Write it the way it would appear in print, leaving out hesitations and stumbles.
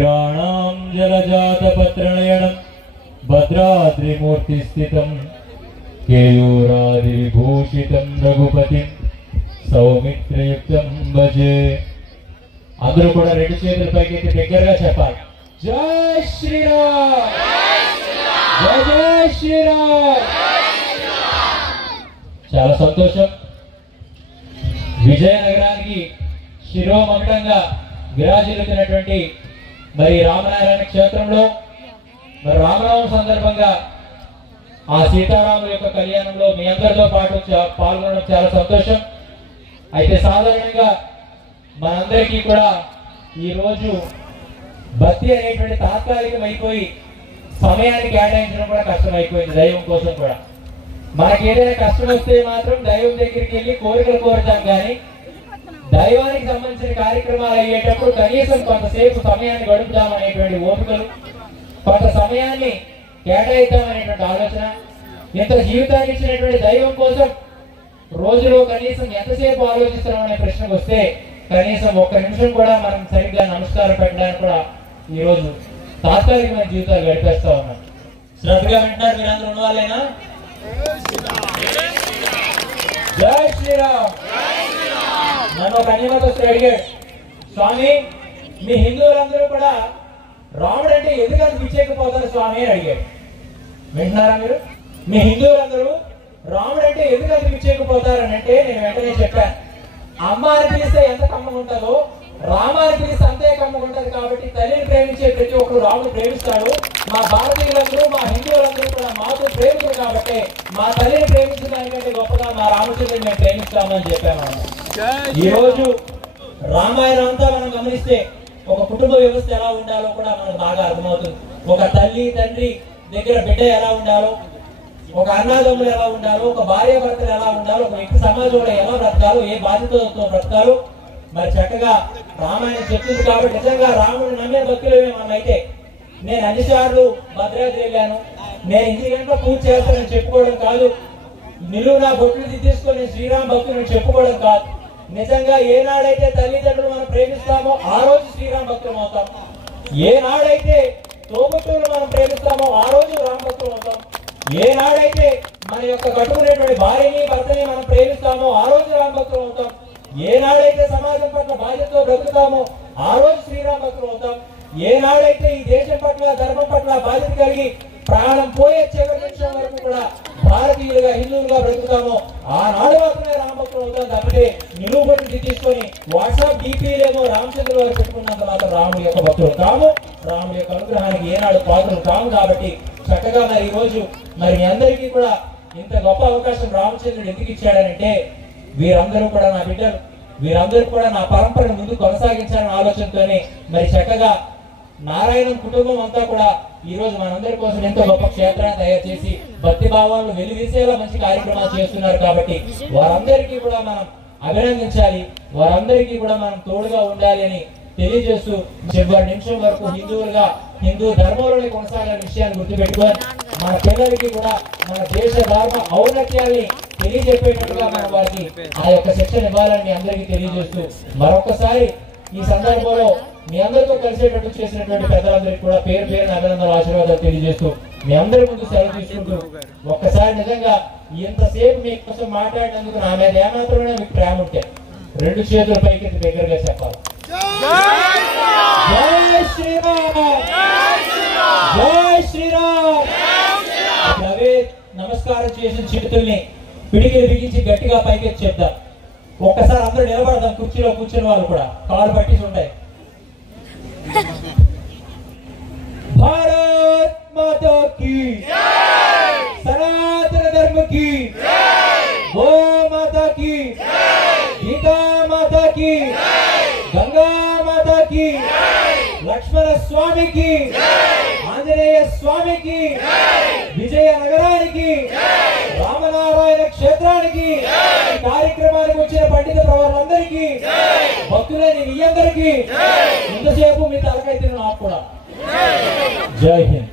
विग्रहाणां जलजातपत्रनयनं भद्राद्रिमूर्तिस्थितं केयूरादिविभूषितं रघुपतिं सौमित्रयुक्तं भजे। అందరూ కూడా రెండు చేతుల పైకి దగ్గరగా చెప్పాలి, జై శ్రీరామ్, జై జై శ్రీరామ్। చాలా సంతోషం। విజయనగరానికి శిరోమకుటంగా విరాజిల్లుతున్నటువంటి మరి రామనారాయణ క్షేత్రంలో మరి రామనవమి సందర్భంగా ఆ సీతారాముల యొక్క కళ్యాణంలో మీ అందరితో పాటు పాల్గొనడం చాలా సంతోషం। అయితే సాధారణంగా మనందరికీ కూడా ఈరోజు భక్తి అనేటువంటి తాత్కాలికం అయిపోయి సమయాన్ని కేటాయించడం కూడా కష్టమైపోయింది। దైవం కోసం కూడా మనకి ఏదైనా కష్టం వస్తే మాత్రం దైవం దగ్గరికి వెళ్ళి కోరికలు కోరుతాం, కానీ దైవానికి సంబంధించిన కార్యక్రమాలు అయ్యేటప్పుడు కనీసం కొంతసేపు సమయాన్ని గడుపుదాం అనేటువంటి ఓపికలు, కొంత సమయాన్ని కేటాయిద్దాం అనేటువంటి ఆలోచన, ఇంత జీవితాన్ని ఇచ్చినటువంటి దైవం కోసం రోజులో కనీసం ఎంతసేపు ఆలోచిస్తున్నాం అనే ప్రశ్నకు వస్తే కనీసం ఒక్క నిమిషం కూడా మనం సరిగ్గా నమస్కారం పెట్టడానికి కూడా ఈరోజు తాత్కాలికమైన జీవితాలు గడిపేస్తా ఉన్నాం। శ్రద్ధగా వింటున్నారు మీరందరూ ఉన్న వాళ్ళైనా? జై శ్రీరామ్। నన్ను ఒక అన్యమతస్తుడు అడిగాడు, స్వామి మీ హిందువులందరూ కూడా రాముడు అంటే ఎందుకంత పిచ్చేకపోతారు స్వామి అని అడిగాడు। వింటున్నారా మీరు? మీ హిందువులందరూ రాముడు అంటే ఎందుకంత పిచ్చేకపోతారని అంటే నేను వెంటనే చెప్పాను, అమ్మ అని పిలిస్తే ఎంత కమ్మగా ఉంటుందో రామ అని పిలిస్తే అంతే కమ్మగా ఉంటది, కాబట్టి తల్లిని ప్రేమించే ప్రతి ఒక్కరు రాముడు ప్రేమిస్తాడు। మా భారతీయులందరూ మా హిందువులందరూ కూడా మాతో ప్రేమించారు కాబట్టి మా తల్లిని ప్రేమించడానికంటే గొప్పగా మా రామచంద్రుని మేము ప్రేమిస్తామని చెప్పాము। ఈ రోజు రామాయణం అంతా మనం గమనిస్తే ఒక కుటుంబ వ్యవస్థ ఎలా ఉండాలో కూడా మనకు బాగా అర్థమవుతుంది। ఒక తల్లి తండ్రి దగ్గర బిడ్డ ఎలా ఉండాలో, ఒక అన్నదమ్ములు ఎలా ఉండాలో, ఒక భార్య భర్తలు ఎలా ఉండాలో, ఒక వ్యక్తి సమాజంలో ఎలా బ్రతకాలో, ఏ బాధ్యతతో బ్రతకాలో మరి చక్కగా రామాయణం చెప్తుంది। కాబట్టి నిజంగా రాముడు నమ్మే భక్తులమే మనమైతే నేను అన్నిసార్లు భద్రాద్రి వెళ్ళాను, నేను ఇంటి గంటలో పూజ చేస్తానని చెప్పుకోవడం కాదు, నిలువునా బొట్లు తీసుకొని శ్రీరామ భక్తులను చెప్పుకోవడం కాదు। నిజంగా ఏనాడైతే తల్లిదండ్రులు మనం ప్రేమిస్తామో ఆ రోజు శ్రీరామ భక్తులు అవుతాం, ఏనాడైతే తోబుట్టువులు మనం ప్రేమిస్తామో ఆ రోజు రామ భక్తులు అవుతాం, ఏనాడైతే మన యొక్క కట్టుకునేటువంటి భార్యని భర్తని మనం ప్రేమిస్తామో ఆ రోజు రామ భక్తులు అవుతాం, ఏనాడైతే సమాజం పట్ల బాధ్యతతో బ్రతుకుతామో ఆ రోజు శ్రీరామ భక్తులు అవుతాం, ఏనాడైతే ఈ దేశం పట్ల ధర్మం పట్ల బాధ్యత కలిగి ప్రాణం పోయే చివరి నిమిషం వరకు కూడా భారతీయులుగా హిందువులుగా బ్రతుకుతామో ఆనాడు మాత్రమే రామ భక్తులు అవుతాం తప్పితే నిలువు బొట్టు తీసుకొని వాట్సాప్ డీపీలేమో రామచంద్ర వారు పెట్టుకున్నంత మాత్రం రాముడి యొక్క భక్తులు కాము, రాముడి యొక్క అనుగ్రహానికి ఏనాడు పాత్రలు కాము। కాబట్టి చక్కగా మరి ఈ రోజు మరి మీ అందరికీ కూడా ఇంత గొప్ప అవకాశం రామచంద్రుడు ఎందుకు ఇచ్చాడనంటే వీరందరూ కూడా నా బిడ్డలు, వీరందరూ కూడా నా పరంపరను ముందు కొనసాగించాలనే ఆలోచనతోనే మరి చక్కగా నారాయణ కుటుంబం అంతా కూడా ఈ రోజు మనందరి కోసం ఎంతో గొప్ప క్షేత్రాన్ని తయారు చేసి భక్తి భావాలను వెలివేసేలా మంచి కార్యక్రమాలు చేస్తున్నారు। కాబట్టి వారందరికీ కూడా మనం అభినందించాలి, వారందరికీ కూడా మనం తోడుగా ఉండాలి అని తెలియజేస్తూ చివరి నిమిషం వరకు హిందువులుగా హిందూ ధర్మంలోనే కొనసాగే విషయాన్ని గుర్తుపెట్టుకొని మన పిల్లలకి కూడా మన దేశ ధర్మ ఔన్నత్యాన్ని తెలియజెప్పేటట్టుగా మనం వారికి ఆ యొక్క శిక్షణ ఇవ్వాలని అందరికీ తెలియజేస్తూ మరొకసారి ఈ సందర్భంలో మీ అందరితో కలిసేటట్టు చేసినటువంటి పెద్దలందరికీ కూడా పేరు పేరున అభినందనలు ఆశీర్వాదాలు తెలియజేస్తూ మీ అందరి ముందు సెలవు తీసుకుంటూ ఒక్కసారి నిజంగా ఇంతసేపు మీకోసం మాట్లాడినందుకు నా మీద ఏమాత్రమే మీకు ప్రేమ ఉంటే రెండు చేతుల పైకి దగ్గరగా చెప్పాలి, జై శ్రీరామ్, జై శ్రీరామ్। అవే నమస్కారం చేసిన చేతుల్ని పిడికిలు బిగించి గట్టిగా పైకి చెప్దాం। ఒక్కసారి అందరూ నిలబడదాం, కుర్చీలో కూర్చున్న వాళ్ళు కూడా కాలు పట్టేసి ఉంటాయి। भारत माता की जय, सनातन धर्म की जय, गो माता की जय, गीता माता की जय, गंगा माता की जय, लक्ष्मण स्वामी की जय, आंजनेय स्वामी की जय, విజయనగరానికి రామనారాయణ క్షేత్రానికి కార్యక్రమానికి వచ్చిన పండిత ప్రవర్లందరికీ భక్తులైన మీ అందరికీ ఇంతసేపు మీ తలకై తిన్న నాకు కూడా జై హింద్।